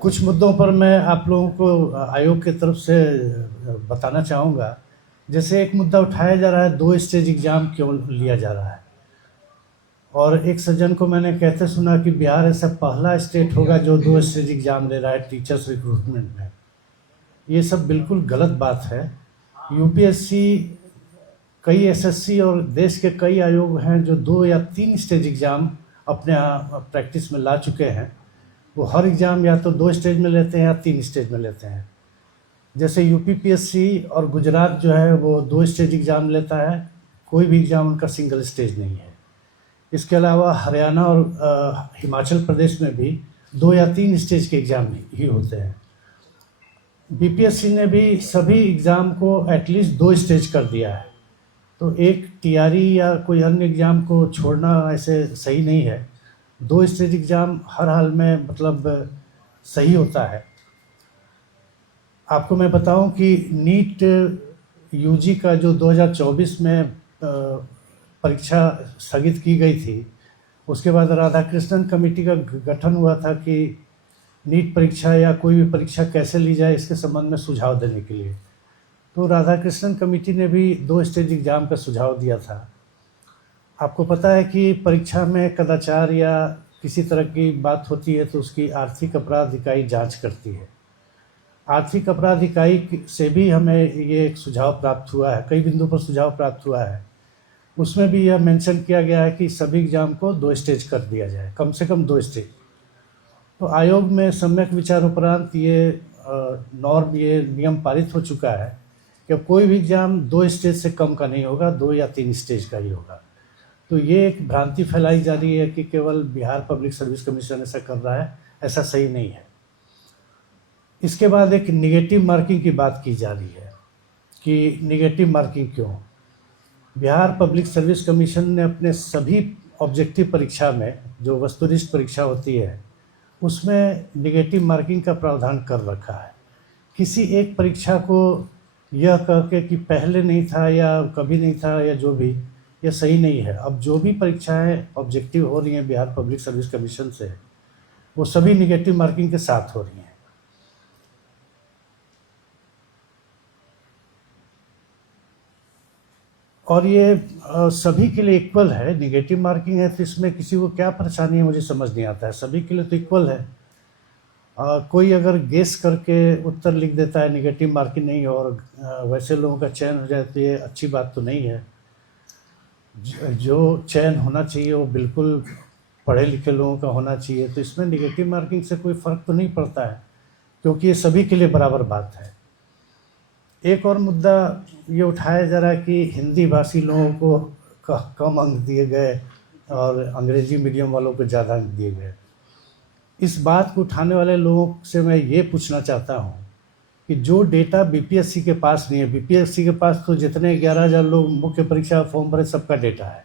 कुछ मुद्दों पर मैं आप लोगों को आयोग की तरफ से बताना चाहूँगा। जैसे एक मुद्दा उठाया जा रहा है, 2 स्टेज एग्ज़ाम क्यों लिया जा रहा है? और एक सज्जन को मैंने कहते सुना कि बिहार ऐसा पहला स्टेट होगा जो 2 स्टेज एग्ज़ाम ले रहा है टीचर्स रिक्रूटमेंट में। ये सब बिल्कुल गलत बात है। यूपीएससी, कई एसएससी और देश के कई आयोग हैं जो 2 या 3 स्टेज एग्ज़ाम अपने प्रैक्टिस में ला चुके हैं। वो हर एग्ज़ाम या तो 2 स्टेज में लेते हैं या 3 स्टेज में लेते हैं। जैसे यूपी पीएससी और गुजरात जो है वो 2 स्टेज एग्ज़ाम लेता है, कोई भी एग्ज़ाम उनका सिंगल स्टेज नहीं है। इसके अलावा हरियाणा और हिमाचल प्रदेश में भी 2 या 3 स्टेज के एग्ज़ाम ही होते हैं। बीपीएससी ने भी सभी एग्ज़ाम को एटलीस्ट 2 स्टेज कर दिया है। तो एक टीआरई या कोई अन्य एग्ज़ाम को छोड़ना ऐसे सही नहीं है। 2 स्टेज एग्ज़ाम हर हाल में मतलब सही होता है। आपको मैं बताऊं कि नीट यूजी का जो 2024 में परीक्षा स्थगित की गई थी, उसके बाद राधाकृष्णन कमेटी का गठन हुआ था कि नीट परीक्षा या कोई भी परीक्षा कैसे ली जाए इसके संबंध में सुझाव देने के लिए। तो राधाकृष्णन कमेटी ने भी 2 स्टेज एग्ज़ाम का सुझाव दिया था। आपको पता है कि परीक्षा में कदाचार या किसी तरह की बात होती है तो उसकी आर्थिक अपराध इकाई जांच करती है। आर्थिक अपराध इकाई से भी हमें ये एक सुझाव प्राप्त हुआ है, कई बिंदु पर सुझाव प्राप्त हुआ है। उसमें भी यह मेंशन किया गया है कि सभी एग्ज़ाम को 2 स्टेज कर दिया जाए, कम से कम 2 स्टेज। तो आयोग में सम्यक विचार उपरांत ये नियम पारित हो चुका है कि कोई भी एग्ज़ाम 2 स्टेज से कम का नहीं होगा, 2 या 3 स्टेज का ही होगा। तो ये एक भ्रांति फैलाई जा रही है कि केवल बिहार पब्लिक सर्विस कमीशन ऐसा कर रहा है, ऐसा सही नहीं है। इसके बाद एक निगेटिव मार्किंग की बात की जा रही है कि निगेटिव मार्किंग क्यों? बिहार पब्लिक सर्विस कमीशन ने अपने सभी ऑब्जेक्टिव परीक्षा में, जो वस्तुनिष्ठ परीक्षा होती है, उसमें निगेटिव मार्किंग का प्रावधान कर रखा है। किसी एक परीक्षा को यह कह के कि पहले नहीं था या कभी नहीं था या जो भी, यह सही नहीं है। अब जो भी परीक्षाएं ऑब्जेक्टिव हो रही हैं बिहार पब्लिक सर्विस कमीशन से, वो सभी निगेटिव मार्किंग के साथ हो रही हैं। और ये सभी के लिए इक्वल है। निगेटिव मार्किंग है तो इसमें किसी को क्या परेशानी है मुझे समझ नहीं आता है। सभी के लिए तो इक्वल है। कोई अगर गेस करके उत्तर लिख देता है निगेटिव मार्किंग नहीं और वैसे लोगों का चयन हो जाए तो ये अच्छी बात तो नहीं है। जो चयन होना चाहिए वो बिल्कुल पढ़े लिखे लोगों का होना चाहिए। तो इसमें निगेटिव मार्किंग से कोई फ़र्क तो नहीं पड़ता है, क्योंकि ये सभी के लिए बराबर बात है। एक और मुद्दा ये उठाया जा रहा है कि हिंदी भाषी लोगों को कम अंक दिए गए और अंग्रेजी मीडियम वालों को ज़्यादा अंक दिए गए। इस बात को उठाने वाले लोगों से मैं ये पूछना चाहता हूँ कि जो डेटा बीपीएससी के पास नहीं है, बीपीएससी के पास तो जितने 11,000 लोग मुख्य परीक्षा फॉर्म भरे सबका डेटा है।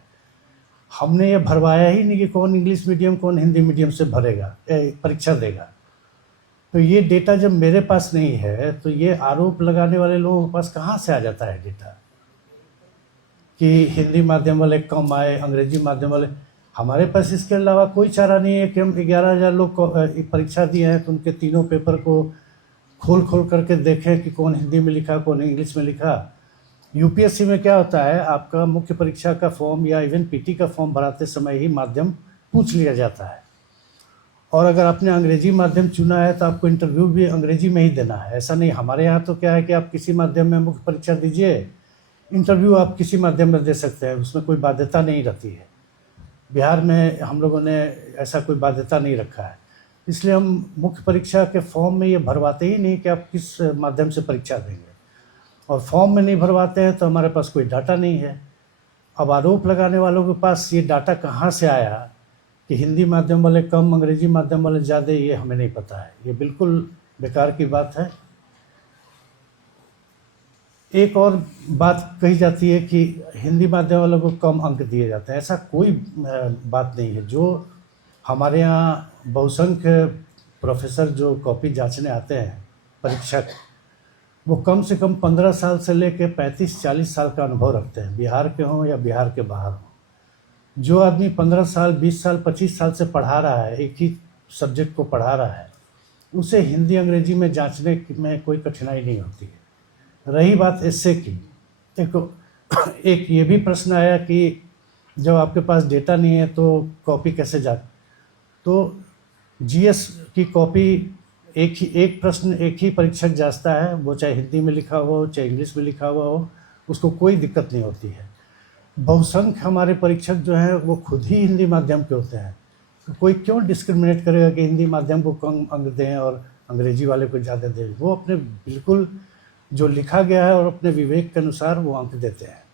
हमने ये भरवाया ही नहीं कि कौन इंग्लिश मीडियम कौन हिंदी मीडियम से भरेगा, परीक्षा देगा। तो ये डेटा जब मेरे पास नहीं है तो ये आरोप लगाने वाले लोगों के पास कहाँ से आ जाता है डेटा कि हिंदी माध्यम वाले कम आए, अंग्रेजी माध्यम वाले। हमारे पास इसके अलावा कोई चारा नहीं है कि हम 11,000 लोग परीक्षा दिए हैं तो उनके तीनों पेपर को खोल करके देखें कि कौन हिंदी में लिखा कौन इंग्लिश में लिखा। यूपीएससी में क्या होता है, आपका मुख्य परीक्षा का फॉर्म या इवन पीटी का फॉर्म भराते समय ही माध्यम पूछ लिया जाता है, और अगर आपने अंग्रेजी माध्यम चुना है तो आपको इंटरव्यू भी अंग्रेजी में ही देना है। ऐसा नहीं, हमारे यहाँ तो क्या है कि आप किसी माध्यम में मुख्य परीक्षा दीजिए, इंटरव्यू आप किसी माध्यम में दे सकते हैं, उसमें कोई बाध्यता नहीं रहती है। बिहार में हम लोगों ने ऐसा कोई बाध्यता नहीं रखा है, इसलिए हम मुख्य परीक्षा के फॉर्म में ये भरवाते ही नहीं कि आप किस माध्यम से परीक्षा देंगे, और फॉर्म में नहीं भरवाते हैं तो हमारे पास कोई डाटा नहीं है। अब आरोप लगाने वालों के पास ये डाटा कहाँ से आया कि हिंदी माध्यम वाले कम अंग्रेजी माध्यम वाले ज़्यादा, ये हमें नहीं पता है। ये बिल्कुल बेकार की बात है। एक और बात कही जाती है कि हिंदी माध्यम वालों को कम अंक दिए जाते हैं, ऐसा कोई बात नहीं है। जो हमारे यहाँ बहुसंख्य प्रोफेसर जो कॉपी जांचने आते हैं परीक्षक, वो कम से कम 15 साल से लेकर 35-40 साल का अनुभव रखते हैं, बिहार के हों या बिहार के बाहर हों। जो आदमी 15 साल 20 साल 25 साल से पढ़ा रहा है, एक ही सब्जेक्ट को पढ़ा रहा है, उसे हिंदी अंग्रेजी में जांचने में कोई कठिनाई नहीं होती है। रही बात एस्से की, देखो एक ये भी प्रश्न आया कि जब आपके पास डेटा नहीं है तो कॉपी कैसे जा, तो जीएस की कॉपी एक प्रश्न एक ही परीक्षक जांचता है, वो चाहे हिंदी में लिखा हुआ हो चाहे इंग्लिश में लिखा हुआ हो, उसको कोई दिक्कत नहीं होती है। बहुसंख्य हमारे परीक्षक जो हैं वो खुद ही हिंदी माध्यम के होते हैं, तो कोई क्यों डिस्क्रिमिनेट करेगा कि हिंदी माध्यम को कम अंक दें और अंग्रेजी वाले को ज़्यादा दें। वो अपने बिल्कुल जो लिखा गया है और अपने विवेक के अनुसार वो अंक देते हैं।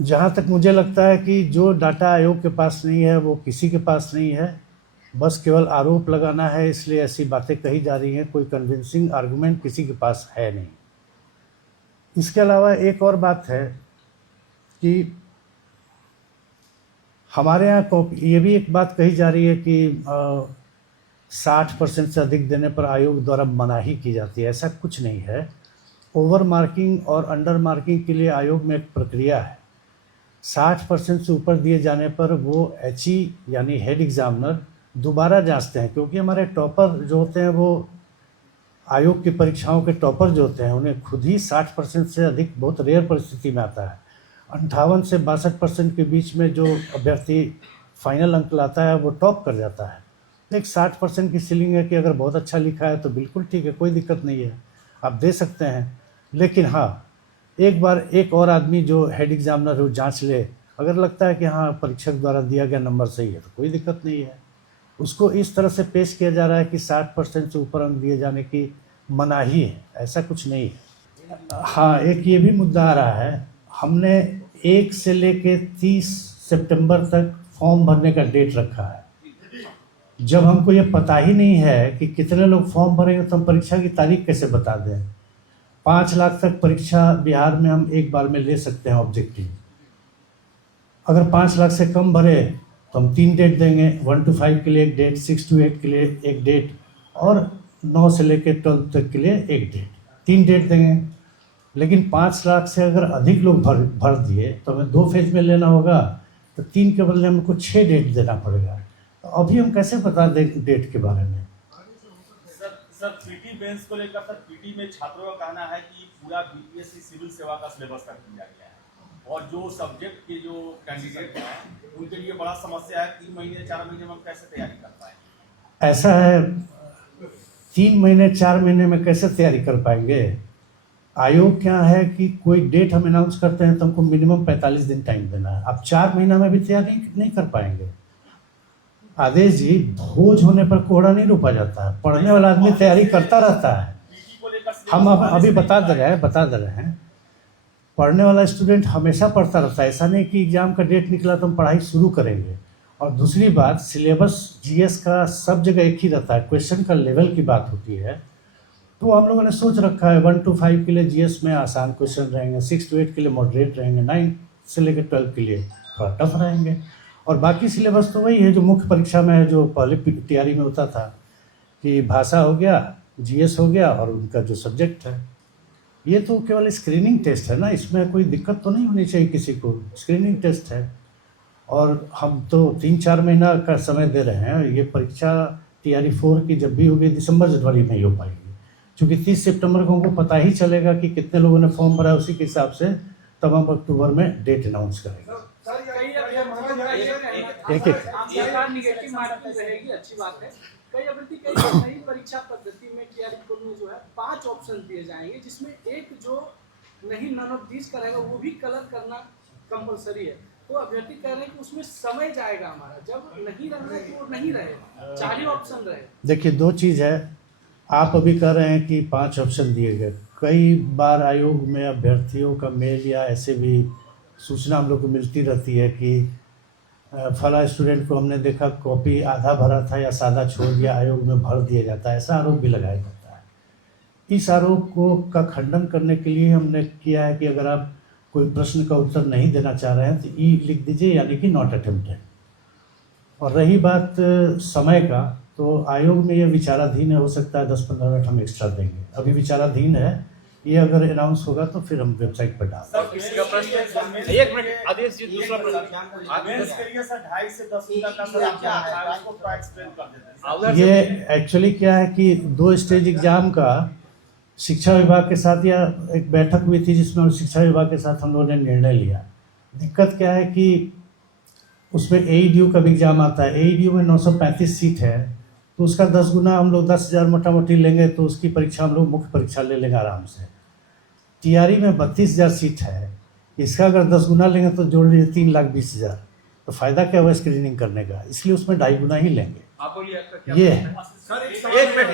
जहाँ तक मुझे लगता है कि जो डाटा आयोग के पास नहीं है वो किसी के पास नहीं है, बस केवल आरोप लगाना है, इसलिए ऐसी बातें कही जा रही हैं, कोई कन्विंसिंग आर्गुमेंट किसी के पास है नहीं। इसके अलावा एक और बात है कि हमारे यहाँ ये भी एक बात कही जा रही है कि 60% से अधिक देने पर आयोग द्वारा मनाही की जाती है। ऐसा कुछ नहीं है। ओवर मार्किंग और अंडर मार्किंग के लिए आयोग में एक प्रक्रिया है। 60% से ऊपर दिए जाने पर वो HE यानी हेड एग्जामिनर दोबारा जांचते हैं, क्योंकि हमारे टॉपर जो होते हैं वो आयोग की परीक्षाओं के टॉपर जो होते हैं उन्हें खुद ही 60% से अधिक बहुत रेयर परिस्थिति में आता है। 58 से 62% के बीच में जो अभ्यर्थी फाइनल अंक लाता है वो टॉप कर जाता है। एक 60% की सीलिंग है कि अगर बहुत अच्छा लिखा है तो बिल्कुल ठीक है, कोई दिक्कत नहीं है, आप दे सकते हैं। लेकिन हाँ, एक बार एक और आदमी जो हेड एग्जामिनर है वो जांच ले, अगर लगता है कि हाँ परीक्षक द्वारा दिया गया नंबर सही है तो कोई दिक्कत नहीं है। उसको इस तरह से पेश किया जा रहा है कि 60% से ऊपर अंक दिए जाने की मनाही है, ऐसा कुछ नहीं है। हाँ, एक ये भी मुद्दा आ रहा है, हमने 1 से लेके 30 सितंबर तक फॉर्म भरने का डेट रखा है। जब हमको ये पता ही नहीं है कि कितने लोग फॉर्म भरेंगे तो हम परीक्षा की तारीख कैसे बता दें। 5 लाख तक परीक्षा बिहार में हम एक बार में ले सकते हैं ऑब्जेक्टिव। अगर 5 लाख से कम भरे तो हम 3 डेट देंगे, 1 to 5 के लिए एक डेट, 6 to 8 के लिए एक डेट और 9 से लेकर 12 तक के लिए एक डेट, 3 डेट देंगे। लेकिन 5 लाख से अगर अधिक लोग भर दिए तो हमें 2 फेज में लेना होगा, तो 3 के बदले हमको 6 डेट देना पड़ेगा। तो अभी हम कैसे बता दें डेट के बारे में। सर पीटी बेंच को लेकर सर पीटी में छात्रों का कहना है कि पूरा बीपीएससी सिविल सेवा का सिलेबस कर दिया गया है और जो सब्जेक्ट के जो कैंडिडेट हैं उनके लिए बड़ा समस्या है। 3 महीने 4 महीने में हम कैसे तैयारी कर पाएंगे? ऐसा है, 3 महीने 4 महीने में कैसे तैयारी कर पाएंगे। आयोग क्या है कि कोई डेट हम अनाउंस करते हैं तो हमको मिनिमम 45 दिन टाइम देना है। अब 4 महीना में भी तैयारी नहीं कर पाएंगे। आदेश जी, भोज होने पर कोहड़ा नहीं रोपा जाता है, पढ़ने वाला आदमी तैयारी करता रहता है। हम अभी बता दे रहे हैं पढ़ने वाला स्टूडेंट हमेशा पढ़ता रहता है। ऐसा नहीं कि एग्जाम का डेट निकला तो हम पढ़ाई शुरू करेंगे। और दूसरी बात, सिलेबस जीएस का सब जगह एक ही रहता है, क्वेश्चन का लेवल की बात होती है। तो हम लोगों ने सोच रखा है 1 to 5 के लिए जीएस में आसान क्वेश्चन रहेंगे, 6 to 8 के लिए मॉडरेट रहेंगे, 9 से लेकर 12 के लिए थोड़ा टफ रहेंगे। और बाकी सिलेबस तो वही है जो मुख्य परीक्षा में है, जो पहले तैयारी में होता था कि भाषा हो गया, जीएस हो गया और उनका जो सब्जेक्ट है। ये तो केवल स्क्रीनिंग टेस्ट है ना, इसमें कोई दिक्कत तो नहीं होनी चाहिए किसी को। स्क्रीनिंग टेस्ट है और हम तो 3-4 महीना का समय दे रहे हैं। ये परीक्षा तैयारी 4 की जब भी होगी दिसंबर जनवरी में ही हो पाएगी, क्योंकि 30 सितंबर को हमको पता ही चलेगा कि कितने लोगों ने फॉर्म भरा, उसी के हिसाब से तब हम अक्टूबर में डेट अनाउंस करेंगे। एक निगेटिव मार्किंग रहेगी, अच्छी बात है। कई अभ्यर्थी नई परीक्षा पद्धति में में जो है 5 ऑप्शन दिए जाएंगे, जिसमें एक जो नहीं नन ऑफ दिस करेगा वो भी कलर करना कंपलसरी है। तो अभ्यर्थी कह रहे हैं कि उसमें समय जाएगा हमारा, जब नहीं रहना है तो वो नहीं रहेगा, 4 ऑप्शन रहे। देखिए, 2 चीज़ है। आप अभी कह रहे हैं कि 5 ऑप्शन दिए गए। कई बार आयोग में अभ्यर्थियों का मेल या ऐसे भी सूचना हम लोग को मिलती रहती है कि फला स्टूडेंट को हमने देखा कॉपी आधा भरा था या सादा छोड़ दिया, आयोग में भर दिया जाता है, ऐसा आरोप भी लगाया जाता है। इस आरोप का खंडन करने के लिए हमने किया है कि अगर आप कोई प्रश्न का उत्तर नहीं देना चाह रहे हैं तो ई लिख दीजिए, यानी कि नॉट अटेम्प्टेड। और रही बात समय का, तो आयोग में ये विचाराधीन है, हो सकता है 10-15 मिनट हम एक्स्ट्रा देंगे। अभी विचाराधीन है ये अगर अनाउंस होगा तो फिर हम वेबसाइट पर डाल सर किसी का प्रश्न है? एक मिनट आदेश जी, दूसरा प्रश्न मेंस के लिए सर 2.5 से 10 तक का सर आपने रखा है, उसको थोड़ा एक्सप्लेन कर देते हैं। ये एक्चुअली क्या है कि 2 स्टेज एग्जाम का शिक्षा विभाग के साथ या एक बैठक हुई थी जिसमें शिक्षा विभाग के साथ हम लोगों ने निर्णय लिया। दिक्कत क्या है कि उसमें AEDU का भी एग्ज़ाम आता है। AEDU में 935 सीट है, तो उसका 10 गुना हम लोग 10,000 मोटा मोटी लेंगे तो उसकी परीक्षा हम लोग मुख्य परीक्षा ले लेंगे आराम से। TRE में 32,000 सीट है, इसका अगर 10 गुना लेंगे तो जोड़ लीजिए 3,20,000, तो फ़ायदा क्या हुआ स्क्रीनिंग करने का, इसलिए उसमें 2.5 गुना ही लेंगे। आप बोलिए आपका क्या ये प्रश्न है? सर एक मिनट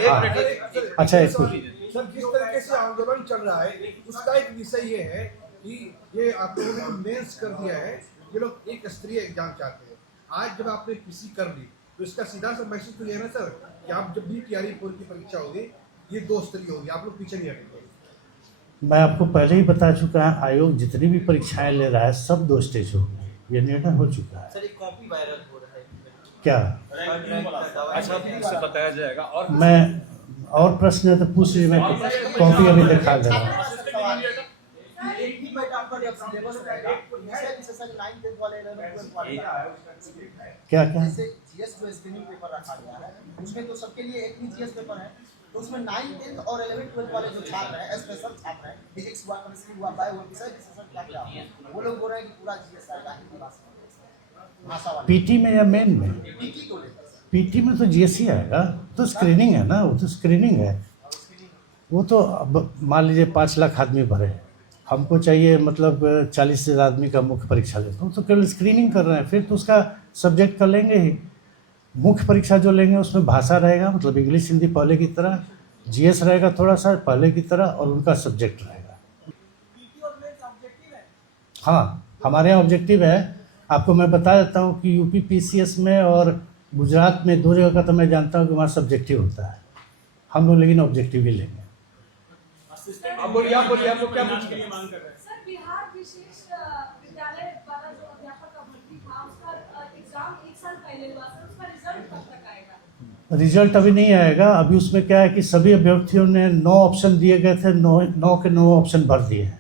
अच्छा एक मिनट। सर जिस तरीके से आंदोलन चल रहा है उसका एक विषय ये है कि ये आप लोगों ने मेंस कर दिया है, ये लोग एक स्तरीय एग्जाम चाहते हैं। आज जब आपने PC कर ली तो इसका सीधा सा मैसेज तो ये है ना सर कि आप जब भी TRE 4 की परीक्षा होगी ये 2 स्तरीय होगी, आप लोग पीछे नहीं हटेंगे। मैं आपको पहले ही बता चुका है, आयोग जितनी भी परीक्षाएं ले रहा है सब 2 स्टेज होगी, ये निर्णय हो चुका है। सर एक कॉपी वायरल हो रहा है क्या अच्छा इससे बताया जाएगा। और मैं और प्रश्न है तो पूछ लीजिए, मैं कॉपी अभी दिखा दे रहा हूँ। एक ही बैठ आपका जब सिलेबस रहेगा विशेषज्ञ 9 10 वाले 11 वाले क्या क्या जैसे जीएस जो स्क्रीनिंग पेपर रखा गया है उसमें तो सबके लिए एक ही जीएस पेपर है, तो उसमें 9 10 और 11 12 वाले जो छात्र हैं स्पेशल छात्र हैं, फिजिक्स हुआ, केमिस्ट्री हुआ, बायो हुआ, विषय विशेषज्ञ क्या क्या हुआ, वो लोग बोल रहे हैं कि पूरा जीएस आएगा हिंदी भाषा वाले PT में या मेन में? पीटी को लेकर PT में तो GSE आएगा, तो स्क्रीनिंग है ना, वो तो स्क्रीनिंग है। वो तो अब मान लीजिए 5 लाख आदमी भरे, हमको चाहिए मतलब 40,000 आदमी का मुख्य परीक्षा लेते हो, तो केवल स्क्रीनिंग कर रहे हैं, फिर तो उसका सब्जेक्ट कर लेंगे ही। मुख्य परीक्षा जो लेंगे उसमें भाषा रहेगा, मतलब इंग्लिश हिंदी पहले की तरह, GS रहेगा थोड़ा सा पहले की तरह, और उनका सब्जेक्ट रहेगा। हाँ, हमारे यहाँ ऑब्जेक्टिव है। आपको मैं बता देता हूँ कि UP PCS में और गुजरात में 2 जगह का तो मैं जानता हूँ कि वहाँ सब्जेक्टिव होता है, हम लोग लेकिन ऑब्जेक्टिव ही लेंगे। आप बोलिए आपको क्या पूछने के लिए मांग कर रहे हैं? सर बिहार विशेष विद्यालय द्वारा जो अध्यापक का भर्ती था उसका एग्जाम 1 साल पहले हुआ, सर उसका रिजल्ट कब तक आएगा? रिजल्ट अभी नहीं आएगा। अभी उसमें क्या है कि सभी अभ्यर्थियों ने 9 ऑप्शन दिए गए थे, 9 के 9 ऑप्शन भर दिए हैं।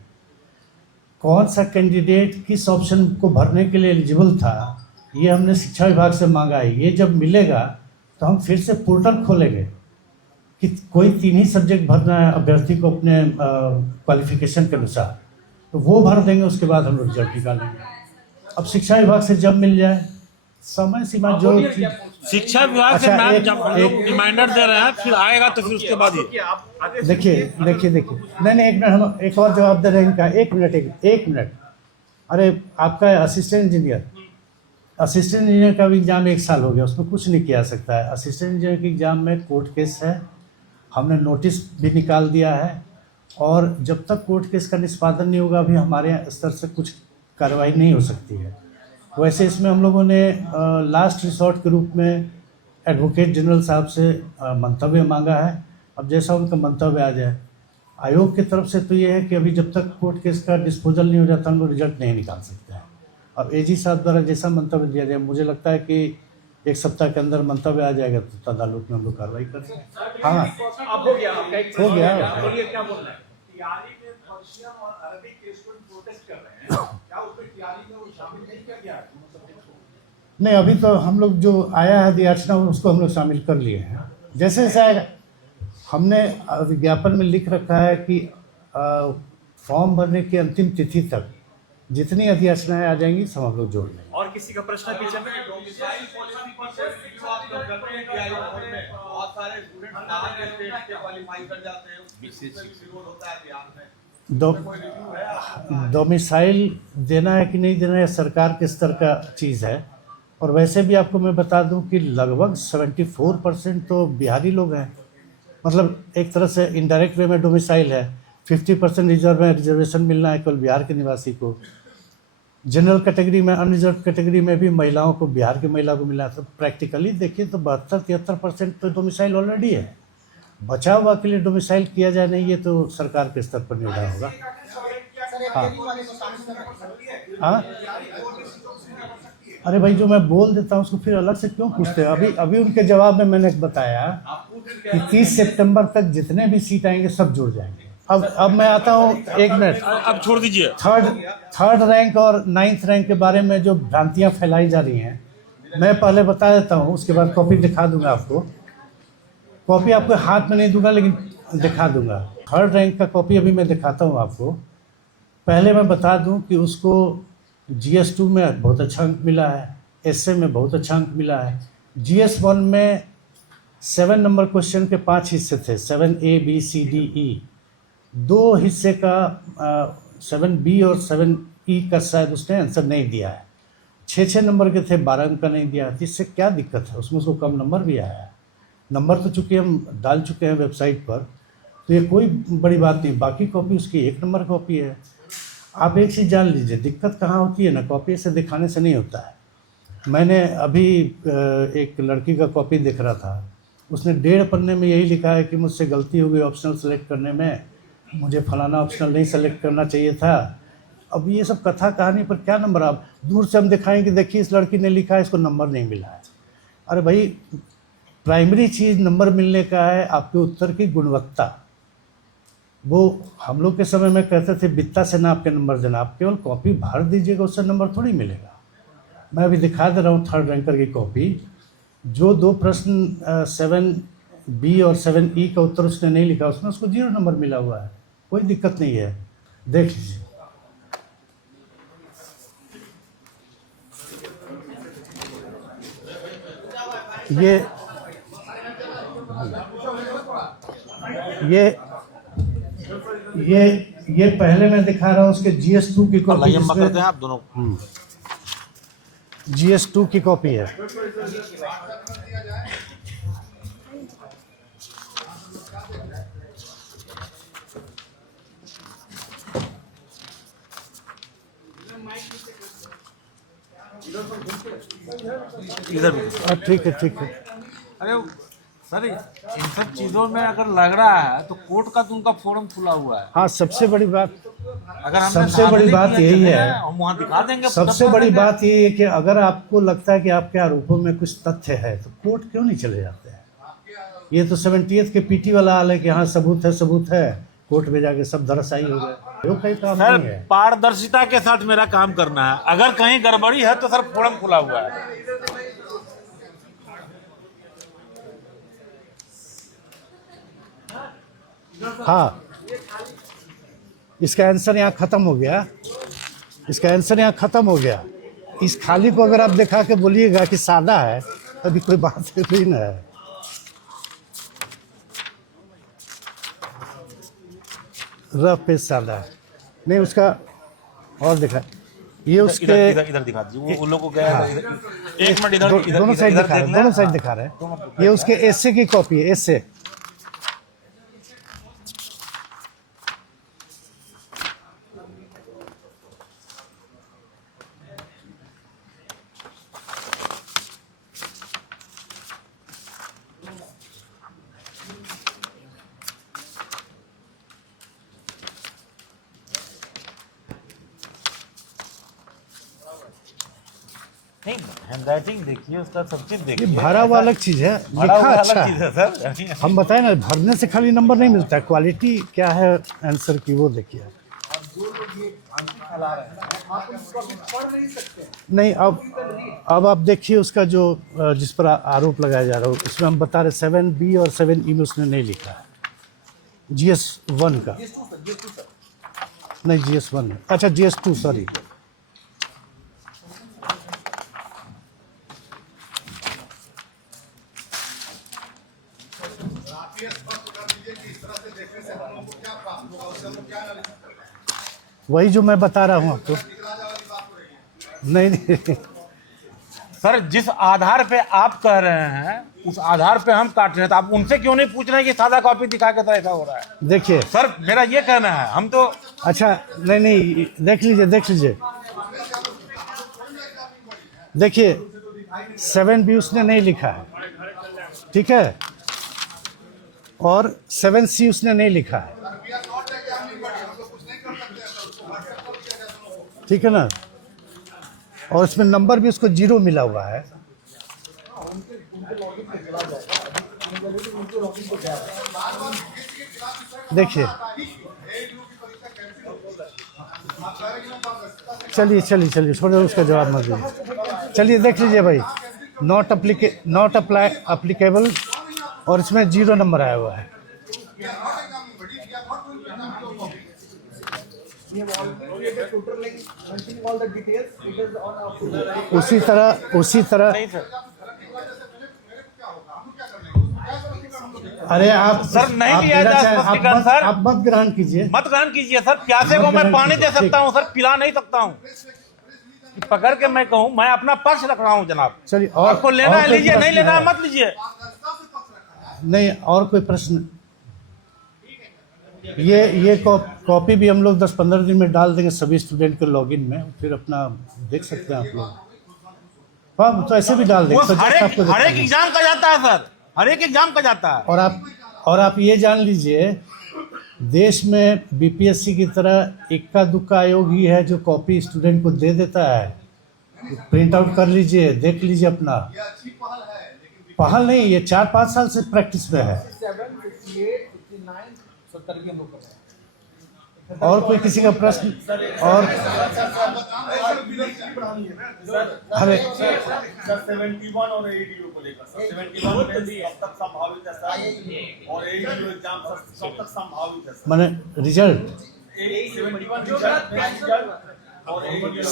कौन सा कैंडिडेट किस ऑप्शन को भरने के लिए एलिजिबल था, ये हमने शिक्षा विभाग से मांगा है। ये जब मिलेगा तो हम फिर से पोर्टल खोलेंगे कि कोई 3 ही सब्जेक्ट भरना है अभ्यर्थी को अपने क्वालिफिकेशन के अनुसार, तो वो भर देंगे, उसके बाद हम लोग रिजल्ट निकालेंगे। अब शिक्षा विभाग से जब मिल जाए, समय सीमा जो शिक्षा विभाग से अच्छा, मैम जब हम लोग रिमाइंडर दे रहे हैं फिर आएगा तो फिर उसके बाद ही देखिए नहीं एक मिनट, हम एक और जवाब दे रहे हैं इनका। एक मिनट। अरे आपका असिस्टेंट इंजीनियर का भी एग्ज़ाम 1 साल हो गया, उसमें कुछ नहीं किया सकता है। असिस्टेंट इंजीनियर के एग्ज़ाम में कोर्ट केस है, हमने नोटिस भी निकाल दिया है, और जब तक कोर्ट केस का निष्पादन नहीं होगा अभी हमारे स्तर से कुछ कार्रवाई नहीं हो सकती है। वैसे इसमें हम लोगों ने लास्ट रिसोर्ट के रूप में एडवोकेट जनरल साहब से मंतव्य मांगा है। अब जैसा उनका मंतव्य आ जाए, आयोग की तरफ से तो ये है कि अभी जब तक कोर्ट केस का डिस्पोजल नहीं हो जाता हम लोग रिजल्ट नहीं निकाल सकते हैं। अब AG साहब द्वारा जैसा मंतव्य दिया जाए, मुझे लगता है कि 1 सप्ताह के अंदर मंतव्य आ जाएगा तो तदालुक में हम लोग कार्रवाई करेंगे। हाँ अब हो गया आपका एक हो गया। आप बोलिए क्या बोलना है? TRE में पर्शियन और अरबिक के स्टूडेंट प्रोटेस्ट कर रहे हैं, क्या उसमें TRE में वो शामिल नहीं किया गया है? नहीं, अभी तो हम लोग जो आया है याचना उसको हम लोग शामिल कर लिए हैं। जैसे जैसे आएगा, हमने विज्ञापन में लिख रखा है कि फॉर्म भरने की अंतिम तिथि तक जितनी अधियाचनाएं आ जाएंगी सब हम लोग जोड़ लेंगे। और किसी का प्रश्न पीछे में डोमिसाइल पॉलिसी पर जो आप लोग करते हैं TRE में बहुत सारे स्टूडेंट बाहर के स्टेट से क्वालीफाई कर जाते हैं, उसमें विरोध होता है बिहार में। डोमिसाइल देना है कि नहीं देना है सरकार के स्तर का चीज़ है। और वैसे भी आपको मैं बता दूं कि लगभग 74% तो बिहारी लोग हैं, मतलब एक तरह से इनडायरेक्ट वे में डोमिसाइल है। 50% रिजर्व में रिजर्वेशन मिलना है केवल बिहार के निवासी को। जनरल कैटेगरी में, अनरिजर्व कैटेगरी में भी महिलाओं को, बिहार की महिला को मिला है। तो प्रैक्टिकली देखिए तो 72-73% तो डोमिसाइल ऑलरेडी है। बचा हुआ के लिए डोमिसाइल किया जाए नहीं, ये तो सरकार के स्तर पर निर्णय होगा। हाँ अरे भाई, जो मैं बोल देता हूँ उसको फिर अलग से क्यों पूछते हैं? अभी उनके जवाब में मैंने बताया कि 30 सितंबर तक जितने भी सीट आएंगे सब जुड़ जाएंगे। अब मैं आता हूँ, एक मिनट। अब छोड़ दीजिए। थर्ड रैंक और 9th रैंक के बारे में जो भ्रांतियां फैलाई जा रही हैं, मैं पहले बता देता हूँ, उसके बाद कॉपी दिखा दूंगा आपको। कॉपी आपको हाथ में नहीं दूंगा, लेकिन दिखा दूंगा। थर्ड रैंक का कॉपी अभी मैं दिखाता हूँ आपको। पहले मैं बता दूं कि उसको GS2 में बहुत अच्छा अंक मिला है, एसए में बहुत अच्छा अंक मिला है। GS1 में 7 नंबर क्वेश्चन के 5 हिस्से थे, 7A B C D E। 2 हिस्से का 7B और 7E का शायद उसने आंसर नहीं दिया है। 6 नंबर के थे, 12 अंक का नहीं दिया। इससे क्या दिक्कत है? उसमें उसको कम नंबर भी आया है। नंबर तो चूँकि हम डाल चुके हैं वेबसाइट पर, तो ये कोई बड़ी बात नहीं। बाकी कॉपी उसकी 1 नंबर कॉपी है। आप एक चीज़ जान लीजिए, दिक्कत कहाँ होती है ना, कॉपी से दिखाने से नहीं होता है। मैंने अभी एक लड़की का कॉपी देख रहा था, उसने 1.5 पन्ने में यही लिखा है कि मुझसे गलती हो गई ऑप्शनल सेलेक्ट करने में, मुझे फलाना ऑप्शनल नहीं सेलेक्ट करना चाहिए था। अब ये सब कथा कहानी पर क्या नंबर? आप दूर से हम दिखाएंगे, देखिए इस लड़की ने लिखा है, इसको नंबर नहीं मिला है। अरे भाई, प्राइमरी चीज़ नंबर मिलने का है आपके उत्तर की गुणवत्ता। वो हम लोग के समय में कहते थे बित्ता से नाप के नंबर देना, आप केवल कॉपी भर दीजिएगा, उससे नंबर थोड़ी मिलेगा। मैं अभी दिखा दे रहा हूँ थर्ड रैंकर की कॉपी। जो 2 प्रश्न 7B और 7E का उत्तर उसने नहीं लिखा, उसमें उसको 0 नंबर मिला हुआ है। कोई दिक्कत नहीं है, देख लीजिए। ये पहले मैं दिखा रहा हूँ उसके GS2 की कॉपी, करते हैं आप दोनों। GS2 की कॉपी है। इधर भी। ठीक है, ठीक है। अरे सर, इन सब चीजों में अगर लग रहा है तो कोर्ट का तो उनका फोरम खुला हुआ है। हाँ, सबसे बड़ी बात, अगर हमने सबसे बड़ी बात यही है, हम वहाँ दिखा देंगे। सबसे बड़ी बात यही है कि अगर आपको लगता है कि आपके आरोपों में कुछ तथ्य है तो कोर्ट क्यों नहीं चले जाते हैं? ये तो 70th के PT वाला हाल है कि हाँ सबूत है, कोर्ट में जाके सब धराशायी हो गए। वो कहीं काम नहीं है। पारदर्शिता के साथ मेरा काम करना है। अगर कहीं गड़बड़ी है तो सर फोरम खुला हुआ है। हाँ, इसका आंसर यहाँ खत्म हो गया। इसका आंसर यहाँ खत्म हो गया। इस खाली को अगर आप दिखा के बोलिएगा कि सादा है, अभी कोई बात नहीं ना है। रफ पेज सादा है नहीं, उसका और दिखा। ये उसके इधर दिखा दीजिए, वो लोगों को क्या है। एक मिनट, इधर दोनों साइड दिखा रहे हैं, दोनों साइड दिखा रहे हैं। ये उसके एसे की कॉपी है, एसे। हैंडराइटिंग देखिए, उसका सब चीज ये देखिए। भरा हुआ अलग चीज है, लिखा अच्छा चीज है। है सर। हम बताए ना, भरने से खाली नंबर नहीं मिलता है, क्वालिटी क्या है आंसर की वो देखिए। नहीं, अब आप देखिए उसका जो जिस पर आरोप लगाया जा रहा है, उसमें हम बता रहे 7B और 7E में उसने नहीं लिखा है। GS1 का नहीं, GS1 अच्छा, GS2 सॉरी। वही जो मैं बता रहा हूँ आपको। नहीं सर, जिस आधार पे आप कह रहे हैं उस आधार पे हम काट रहे हैं, तो आप उनसे क्यों नहीं पूछ रहे हैं कि सादा कॉपी दिखा के तो ऐसा हो रहा है? देखिए सर, मेरा ये कहना है, हम तो अच्छा नहीं, देख लीजिए देखिए 7B उसने नहीं लिखा है, ठीक है, और 7C उसने नहीं लिखा है, ठीक है ना, और इसमें नंबर भी उसको 0 मिला हुआ है। देखिए, चलिए चलिए चलिए, छोड़ो उसका जवाब मत दीजिए। चलिए देख लीजिए भाई, नॉट अप्लीकेबल, और इसमें 0 नंबर आया हुआ है। उसी तरह नहीं सर, अरे आप सर नहीं आप लिया देना जा चाहें, स्पष्टीकरण सर। आप मत ग्रहण कीजिए। मत ग्रहण कीजिए सर, प्यासे को मैं पानी दे सकता हूँ सर, पिला नहीं सकता हूँ। पकड़ के मैं कहूँ, मैं अपना पक्ष रख रहा हूँ जनाब। चलिए, आपको लेना है कोई लीजिए, नहीं प्रश्न लेना है मत लीजिए। नहीं, और कोई प्रश्न? ये कॉपी भी हम लोग 10-15 दिन में डाल देंगे सभी स्टूडेंट के लॉगिन में, फिर अपना देख सकते हैं आप लोग। हाँ, तो ऐसे भी डाल देंगे। वो हर एक एग्जाम का जाता है सर, हर एक एग्जाम का जाता है। और आप ये जान लीजिए, देश में बीपीएससी की तरह इक्का दुक्का आयोग ही है जो कॉपी स्टूडेंट को दे देता है। प्रिंट आउट कर लीजिए, देख लीजिए अपना। पहल नहीं, ये 4-5 साल से प्रैक्टिस में है। और कोई किसी का प्रश्न? और अरे सर 71 और ADU को लेकर सर 71 में कब तक संभावित है सर, और ADU एग्जाम कब तक संभावित है सर? माने रिजल्ट 71 रिजल्ट और ADU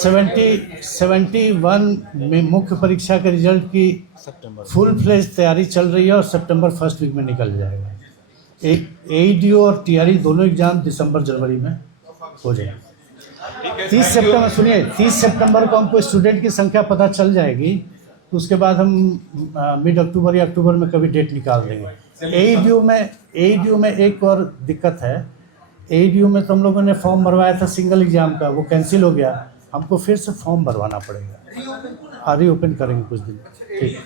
71 में मुख्य परीक्षा के रिजल्ट की फुल फ्लेज तैयारी चल रही है और सितंबर फर्स्ट वीक में निकल जाएगा। ADU और TRE दोनों एग्जाम दिसंबर-जनवरी में हो जाएंगे। 30 सितंबर, सुनिए, 30 सितंबर को हमको स्टूडेंट की संख्या पता चल जाएगी, तो उसके बाद हम मिड अक्टूबर या अक्टूबर में कभी डेट निकाल देंगे। ADU में एक और दिक्कत है। ADU में तो हम लोगों ने फॉर्म भरवाया था सिंगल एग्जाम का, वो कैंसिल हो गया। हमको फिर से फॉर्म भरवाना पड़ेगा। रीओपन करेंगे कुछ दिन। ठीक।